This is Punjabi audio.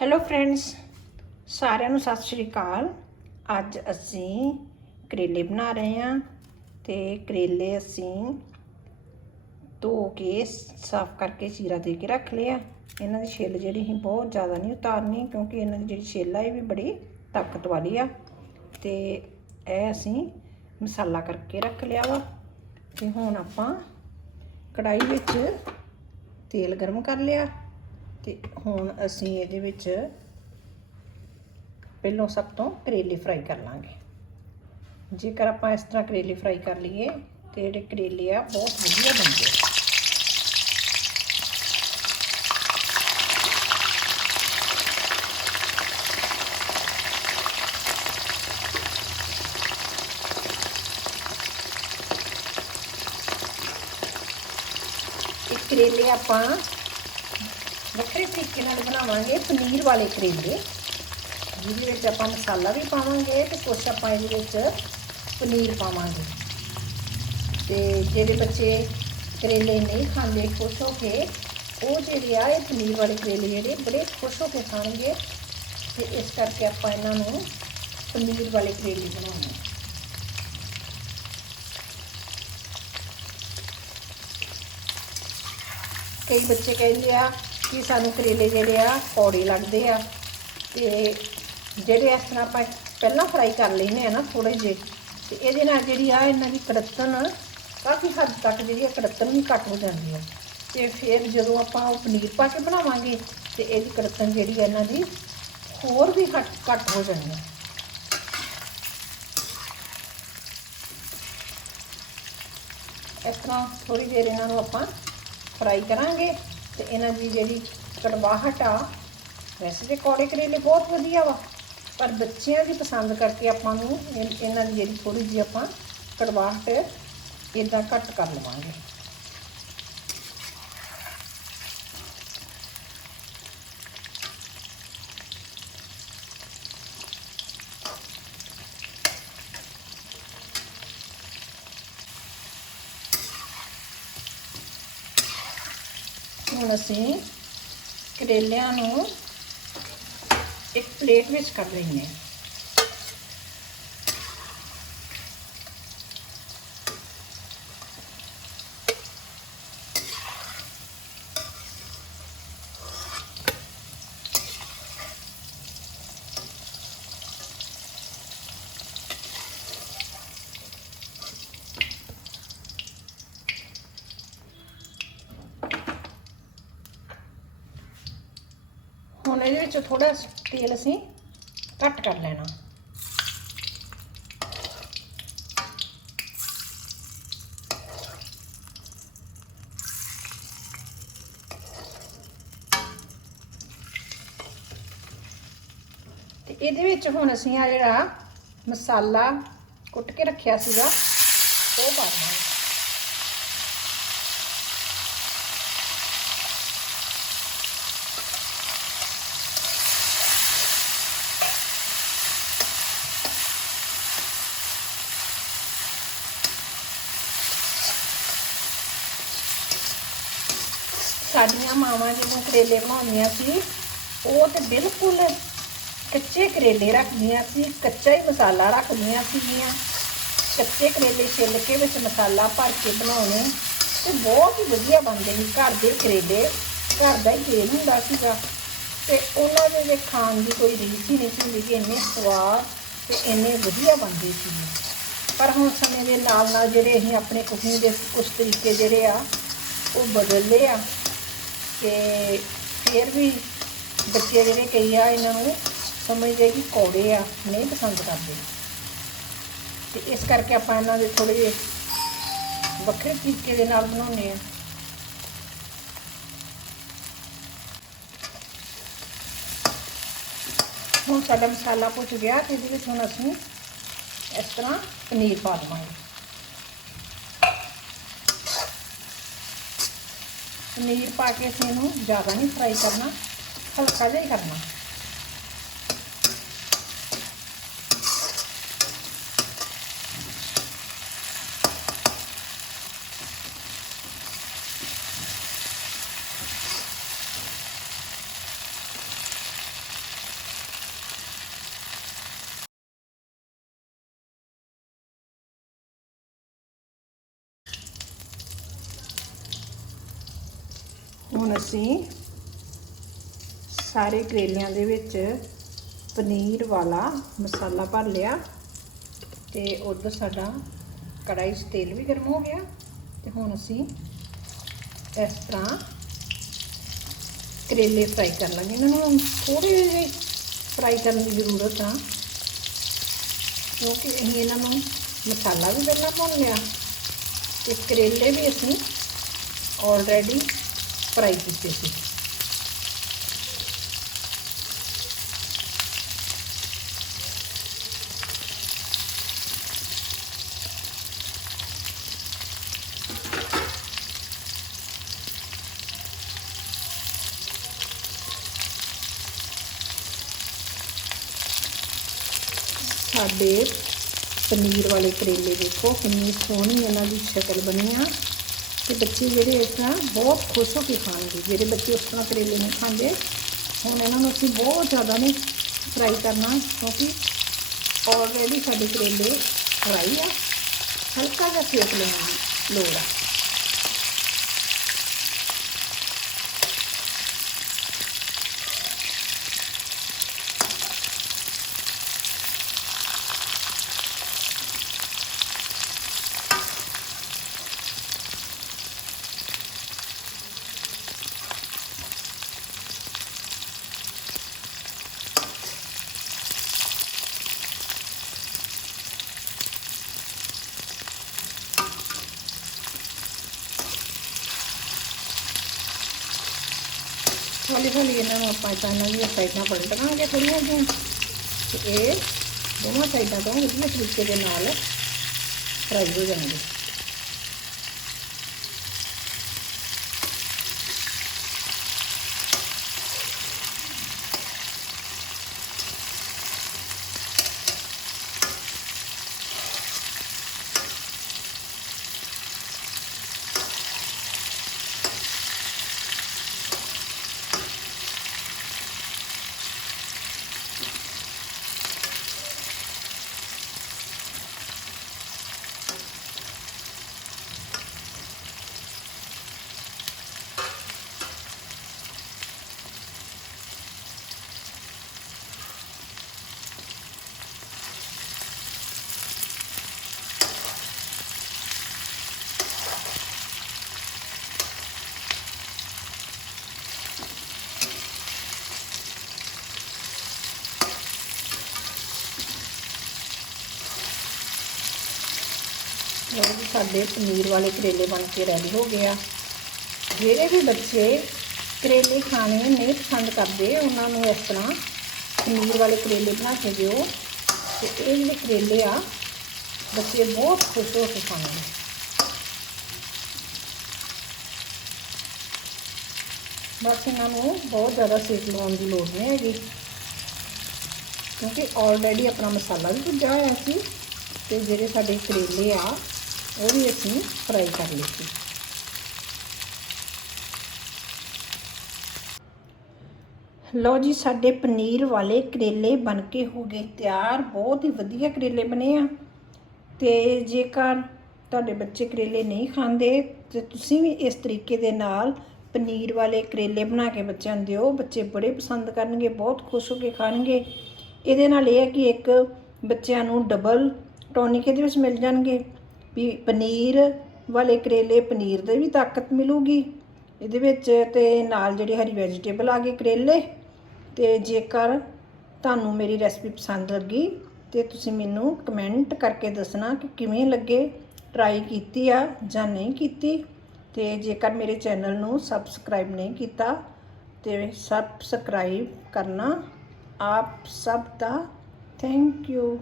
ਹੈਲੋ ਫਰੈਂਡਸ ਸਾਰਿਆਂ ਨੂੰ ਸਤਿ ਸ਼੍ਰੀ ਅਕਾਲ। ਅੱਜ ਅਸੀਂ ਕਰੇਲੇ ਬਣਾ ਰਹੇ ਹਾਂ ਤੇ ਕਰੇਲੇ ਅਸੀਂ ਧੋ ਕੇ ਸਾਫ਼ ਕਰਕੇ ਚੀਰਾ ਦੇ ਕੇ ਰੱਖ ਲਿਆ। ਇਹਨਾਂ ਦੀ ਛਿੱਲ ਜਿਹੜੀ ਅਸੀਂ ਬਹੁਤ ਜ਼ਿਆਦਾ ਨਹੀਂ ਉਤਾਰਨੀ ਕਿਉਂਕਿ ਇਹਨਾਂ ਦੀ ਜਿਹੜੀ ਛਿੱਲ ਆ ਇਹ ਵੀ ਬੜੀ ਤਾਕਤ ਵਾਲੀ ਆ। ਤੇ ਇਹ ਅਸੀਂ ਮਸਾਲਾ ਕਰਕੇ ਰੱਖ ਲਿਆ ਵਾ। ਤੇ ਹੁਣ ਆਪਾਂ ਕੜਾਈ ਵਿੱਚ ਤੇਲ ਗਰਮ ਕਰ ਲਿਆ। ਤੇ ਹੁਣ ਅਸੀਂ ਇਹਦੇ ਵਿੱਚ ਪਹਿਲਾਂ ਸਭ ਤੋਂ ਕਰੇਲੇ ਫਰਾਈ ਕਰ ਲਾਂਗੇ। ਜੇਕਰ ਆਪਾਂ ਇਸ ਤਰ੍ਹਾਂ ਕਰੇਲੇ ਫਰਾਈ ਕਰ ਲਈਏ ਤੇ ਜਿਹੜੇ ਕਰੇਲੇ ਆ, ਬਹੁਤ ਵਧੀਆ ਬਣਦੇ ਆ। ਇਹ ਕਰੇਲੇ ਆਪਾਂ ਵੱਖਰੇ ਤਰੀਕੇ ਨਾਲ ਬਣਾਵਾਂਗੇ ਪਨੀਰ ਵਾਲੇ ਕਰੇਲੇ। ਜਿਹਦੇ ਵਿੱਚ ਆਪਾਂ ਮਸਾਲਾ ਵੀ ਪਾਵਾਂਗੇ ਤੇ ਕੁਛ ਆਪਾਂ ਇਹਦੇ ਵਿੱਚ ਪਨੀਰ ਪਾਵਾਂਗੇ। ਤੇ ਜਿਹੜੇ ਬੱਚੇ ਕਰੇਲੇ ਨਹੀਂ ਖਾਂਦੇ ਖੁਸ਼ ਹੋ ਕੇ, ਉਹ ਜਿਹੜੇ ਆ, ਇਹ ਪਨੀਰ ਵਾਲੇ ਕਰੇਲੇ ਜਿਹੜੇ, ਬੜੇ ਖੁਸ਼ ਹੋ ਕੇ ਖਾਣਗੇ। ਤੇ ਇਸ ਕਰਕੇ ਆਪਾਂ ਇਹਨਾਂ ਨੂੰ ਪਨੀਰ ਵਾਲੇ ਕਰੇਲੇ ਬਣਾਉਣੇ ਕਈ ਬੱਚੇ ਕਹਿੰਦੇ ਆ ਕਿ ਸਾਨੂੰ ਕਰੇਲੇ ਜਿਹੜੇ ਆ, ਕੌੜੇ ਲੱਗਦੇ ਆ। ਤੇ ਜਿਹੜੇ ਇਸ ਤਰ੍ਹਾਂ ਆਪਾਂ ਪਹਿਲਾਂ ਫਰਾਈ ਕਰ ਲੈਨੇ ਆ ਨਾ ਥੋੜੇ ਜਿਹੇ, ਤੇ ਇਹਦੇ ਨਾਲ ਜਿਹੜੀ ਆ ਇਹਨਾਂ ਦੀ ਕੜਤਨ ਕਾਫੀ ਹੱਦ ਤੱਕ ਜਿਹੜੀ ਆ ਕੜਤਨ ਵੀ ਘੱਟ ਹੋ ਜਾਂਦੀ ਆ। ਤੇ ਫਿਰ ਜਦੋਂ ਆਪਾਂ ਉਹ ਪਨੀਰ ਪਾ ਕੇ ਬਣਾਵਾਂਗੇ, ਤੇ ਇਹਦੀ ਕੜਤਨ ਜਿਹੜੀ ਆ ਇਹਨਾਂ ਦੀ ਹੋਰ ਵੀ ਘੱਟ ਘੱਟ ਹੋ ਜਾਂਦੀ ਆ। ਇਸ ਤਰ੍ਹਾਂ ਥੋੜੀ ਦੇਰ ਇਹਨਾਂ ਨੂੰ ਆਪਾਂ ਫਰਾਈ ਕਰਾਂਗੇ। ਤੇ ਇਹਨਾਂ ਦੀ ਜਿਹੜੀ ਕੜਵਾਹਟ ਆ, ਵੈਸੇ ਤੇ ਕੌੜੇ ਕਰੇਲੇ ਬਹੁਤ ਵਧੀਆ ਵਾ, ਪਰ ਬੱਚਿਆਂ ਦੀ ਪਸੰਦ ਕਰਕੇ ਆਪਾਂ ਨੂੰ ਇਹ- ਇਹਨਾਂ ਦੀ ਜਿਹੜੀ ਥੋੜੀ ਜਿਹੀ ਆਪਾਂ ਕੜਵਾਹਟ ਇਦਾਂ ਘੱਟ ਕਰ ਲਵਾਂਗੇ। ਹੁਣ ਅਸੀਂ ਕਰੇਲਿਆਂ ਨੂੰ ਇੱਕ ਪਲੇਟ ਵਿੱਚ ਕੱਢ ਲੈਂਦੇ ਹਾਂ ਹੁਣ ਇਹਦੇ ਵਿੱਚ ਥੋੜਾ ਤੇਲ ਅਸੀਂ ਘੱਟ ਕਰ ਲੈਣਾ। ਤੇ ਇਹਦੇ ਵਿੱਚ ਹੁਣ ਅਸੀਂ ਆ ਜਿਹੜਾ ਮਸਾਲਾ ਕੁੱਟ ਕੇ ਰੱਖਿਆ ਸੀਗਾ, ਉਹ ਪਾ ਦੇਵਾਂਗੇ ਸਾਡੀਆਂ ਮਾਵਾਂ ਜਦੋਂ ਕਰੇਲੇ ਬਣਾਉਂਦੀਆਂ ਸੀ, ਉਹ ਤੇ ਬਿਲਕੁਲ ਕੱਚੇ ਕਰੇਲੇ ਰੱਖਦੀਆਂ ਸੀ, ਕੱਚਾ ਹੀ ਮਸਾਲਾ ਰੱਖਦੀਆਂ ਸੀਗੀਆਂ। ਕੱਚੇ ਕਰੇਲੇ ਛਿੱਲ ਕੇ ਵਿੱਚ ਮਸਾਲਾ ਭਰ ਕੇ ਬਣਾਉਣੇ ਤੇ ਬਹੁਤ ਹੀ ਵਧੀਆ ਬਣਦੇ ਸੀ। ਘਰ ਦੇ ਕਰੇਲੇ, ਘਰ ਦਾ ਹੀ ਤੇਲ ਹੁੰਦਾ ਸੀਗਾ। ਤੇ ਉਹਨਾਂ ਦੇ ਜੇ ਖਾਣ ਦੀ ਕੋਈ ਰੀਸ ਹੀ ਨਹੀਂ ਸੀ ਹੁੰਦੀ ਕਿ ਇੰਨੇ ਸਵਾਦ ਤੇ ਇੰਨੇ ਵਧੀਆ ਬਣਦੇ ਸੀ ਪਰ ਹੁਣ ਸਮੇਂ ਦੇ ਨਾਲ ਨਾਲ ਜਿਹੜੇ ਅਸੀਂ ਆਪਣੇ ਕੁਕਿੰਗ ਦੇ ਕੁਝ ਤਰੀਕੇ ਜਿਹੜੇ ਆ, ਉਹ ਬਦਲ ਲਏ ਆ। ਤੇ ਫਿਰ ਵੀ ਬੱਚੇ ਜਿਹੜੇ ਕਈ ਆ, ਇਹਨਾਂ ਨੂੰ ਸਮਝਦੇ ਕਿ ਕੌੜੇ ਆ, ਨਹੀਂ ਪਸੰਦ ਕਰਦੇ। ਤੇ ਇਸ ਕਰਕੇ ਆਪਾਂ ਇਹਨਾਂ ਦੇ ਥੋੜੇ ਜਿਹੇ ਵੱਖਰੇ ਤਰੀਕੇ ਦੇ ਨਾਲ ਬਣਾਉਂਦੇ ਆ ਹੁਣ ਸਾਡਾ ਮਸਾਲਾ ਪੁੱਜ ਗਿਆ ਤੇ ਇਹਦੇ ਵਿੱਚ ਹੁਣ ਅਸੀਂ ਇਸ ਤਰ੍ਹਾਂ ਪਨੀਰ ਪਾ ਦੇਵਾਂਗੇ। ਪਨੀਰ ਪਾ ਕੇ ਅਸੀਂ ਇਹਨੂੰ ਜ਼ਿਆਦਾ ਨਹੀਂ ਫਰਾਈ ਕਰਨਾ ਹਲਕਾ ਜਿਹਾ ਹੀ ਕਰਨਾ। ਹੁਣ ਅਸੀਂ ਸਾਰੇ ਕਰੇਲਿਆਂ ਦੇ ਵਿੱਚ ਪਨੀਰ ਵਾਲਾ ਮਸਾਲਾ ਭਰ ਲਿਆ ਤੇ ਉਧਰ ਸਾਡਾ ਕੜਾਈ 'ਚ ਤੇਲ ਵੀ ਗਰਮ ਹੋ ਗਿਆ ਤੇ ਹੁਣ ਅਸੀਂ ਇਸ ਤਰ੍ਹਾਂ ਕਰੇਲੇ ਫਰਾਈ ਕਰ ਲਾਂਗੇ। ਇਹਨਾਂ ਨੂੰ ਥੋੜੇ ਜਿਹੇ ਫਰਾਈ ਕਰਨ ਦੀ ਜ਼ਰੂਰਤ ਆ, ਕਿਉਂਕਿ ਅਸੀਂ ਇਹਨਾਂ ਨੂੰ ਮਸਾਲਾ ਵੀ ਪਹਿਲਾਂ ਭੁੰਨ ਲਿਆ ਤੇ ਕਰੇਲੇ ਵੀ ਅਸੀਂ ਆਲਰੇਡੀ ਫਰਾਈ ਕੀਤੇ ਸੀ ਸਾਡੇ ਪਨੀਰ ਵਾਲੇ ਕਰੇਲੇ ਦੇਖੋ, ਕਿੰਨੀ ਸੋਹਣੀ ਇਹਨਾਂ ਦੀ ਸ਼ਕਲ ਬਣੀ ਆ। ਤੇ ਬੱਚੇ ਜਿਹੜੇ ਇਸ ਤਰ੍ਹਾਂ ਬਹੁਤ ਖੁਸ਼ ਹੋ ਕੇ ਖਾਣਗੇ। ਜਿਹੜੇ ਬੱਚੇ ਉਸ ਤਰ੍ਹਾਂ ਕਰੇਲੇ ਨਹੀਂ ਖਾਂਦੇ, ਹੁਣ ਇਹਨਾਂ ਨੂੰ ਅਸੀਂ ਬਹੁਤ ਜ਼ਿਆਦਾ ਨਹੀਂ ਫਰਾਈ ਕਰਨਾ, ਕਿਉਂਕਿ ਆਲਰੇਡੀ ਸਾਡੇ ਕਰੇਲੇ ਫਰਾਈ ਆ। ਹਲਕਾ ਜਿਹਾ ਸੇਕ ਲੈਣ ਦੀ ਲੋੜ ਆ। ਹੌਲੀ ਹੌਲੀ ਇਹਨਾਂ ਨੂੰ ਆਪਾਂ ਇਤਾਂ ਨਾਲ ਹੀ ਸਾਈਡਾਂ ਪਲਟਾਂਗੇ ਥੋੜੀਆਂ ਜਿਹੀਆਂ। ਤੇ ਇਹ ਦੋਵਾਂ ਸਾਈਡਾਂ ਤੋਂ ਵਧੀਆ ਤਰੀਕੇ ਦੇ ਨਾਲ ਫਰਾਈ ਹੋ ਜਾਣਗੇ। ਲਓ ਜੀ, ਸਾਡੇ ਪਨੀਰ ਵਾਲੇ ਕਰੇਲੇ ਬਣ ਕੇ ਰੈਡੀ ਹੋ ਗਏ ਆ। ਜਿਹੜੇ ਵੀ ਬੱਚੇ ਕਰੇਲੇ ਖਾਣੇ ਨਹੀਂ ਪਸੰਦ ਕਰਦੇ, ਉਹਨਾਂ ਨੂੰ ਇਸ ਤਰ੍ਹਾਂ ਪਨੀਰ ਵਾਲੇ ਕਰੇਲੇ ਬਣਾ ਕੇ ਦਿਓ। ਤੇ ਇਹ ਜਿਹੜੇ ਕਰੇਲੇ ਆ, ਬੱਚੇ ਬਹੁਤ ਖੁਸ਼ ਹੋ ਕੇ ਖਾਣਗੇ। ਬਸ ਇਹਨਾਂ ਨੂੰ ਬਹੁਤ ਜ਼ਿਆਦਾ ਸੇਕ ਲਵਾਉਣ ਦੀ ਲੋੜ ਨਹੀਂ ਹੈਗੀ। ਕਿਉਂਕਿ ਆਲਰੇਡੀ ਆਪਣਾ ਮਸਾਲਾ ਵੀ ਭੁੱਜਿਆ ਹੋਇਆ ਸੀ, ਤੇ ਜਿਹੜੇ ਸਾਡੇ ਕਰੇਲੇ ਆ ਉਹ ਵੀ ਅਸੀਂ ਫਰਾਈ ਕਰ ਲਏ ਲਓ ਜੀ, ਸਾਡੇ ਪਨੀਰ ਵਾਲੇ ਕਰੇਲੇ ਬਣ ਕੇ ਹੋ ਗਏ ਤਿਆਰ। ਬਹੁਤ ਹੀ ਵਧੀਆ ਕਰੇਲੇ ਬਣੇ ਆ। ਤੇ ਜੇਕਰ ਤੁਹਾਡੇ ਬੱਚੇ ਕਰੇਲੇ ਨਹੀਂ ਖਾਂਦੇ, ਤੇ ਤੁਸੀਂ ਵੀ ਇਸ ਤਰੀਕੇ ਦੇ ਨਾਲ ਪਨੀਰ ਵਾਲੇ ਕਰੇਲੇ ਬਣਾ ਕੇ ਬੱਚਿਆਂ ਨੂੰ ਦਿਓ। ਬੱਚੇ ਬੜੇ ਪਸੰਦ ਕਰਨਗੇ, ਬਹੁਤ ਖੁਸ਼ ਹੋ ਕੇ ਖਾਣਗੇ। ਇਹਦੇ ਨਾਲ ਇਹ ਹੈ ਕਿ ਇੱਕ ਬੱਚਿਆਂ ਨੂੰ ਡਬਲ ਟੌਨਿਕ ਇਹਦੇ ਵਿੱਚ ਮਿਲ ਜਾਣਗੇ। ਵੀ ਪਨੀਰ ਵਾਲੇ ਕਰੇਲੇ ਪਨੀਰ ਦੇ ਵੀ ਤਾਕਤ ਮਿਲੂਗੀ। ਇਹਦੇ ਵਿੱਚ ਤੇ ਨਾਲ ਜਿਹੜੇ ਹਰੀ ਵੈਜੀਟੇਬਲ ਆ ਗਏ ਕਰੇਲੇ। ਤੇ ਜੇਕਰ ਤੁਹਾਨੂੰ ਮੇਰੀ ਰੈਸਪੀ ਪਸੰਦ ਲੱਗੀ, ਤੇ ਤੁਸੀਂ ਮੈਨੂੰ ਕਮੈਂਟ ਕਰਕੇ ਦੱਸਣਾ ਕਿ ਕਿਵੇਂ ਲੱਗੇ ਟਰਾਈ ਕੀਤੀ ਆ ਜਾਂ ਨਹੀਂ ਕੀਤੀ। ਤੇ ਜੇਕਰ ਮੇਰੇ ਚੈਨਲ ਨੂੰ ਸਬਸਕ੍ਰਾਈਬ ਨਹੀਂ ਕੀਤਾ, ਤੇ ਸਬਸਕ੍ਰਾਈਬ ਕਰਨਾ। ਆਪ ਸਭ ਦਾ ਥੈਂਕ ਯੂ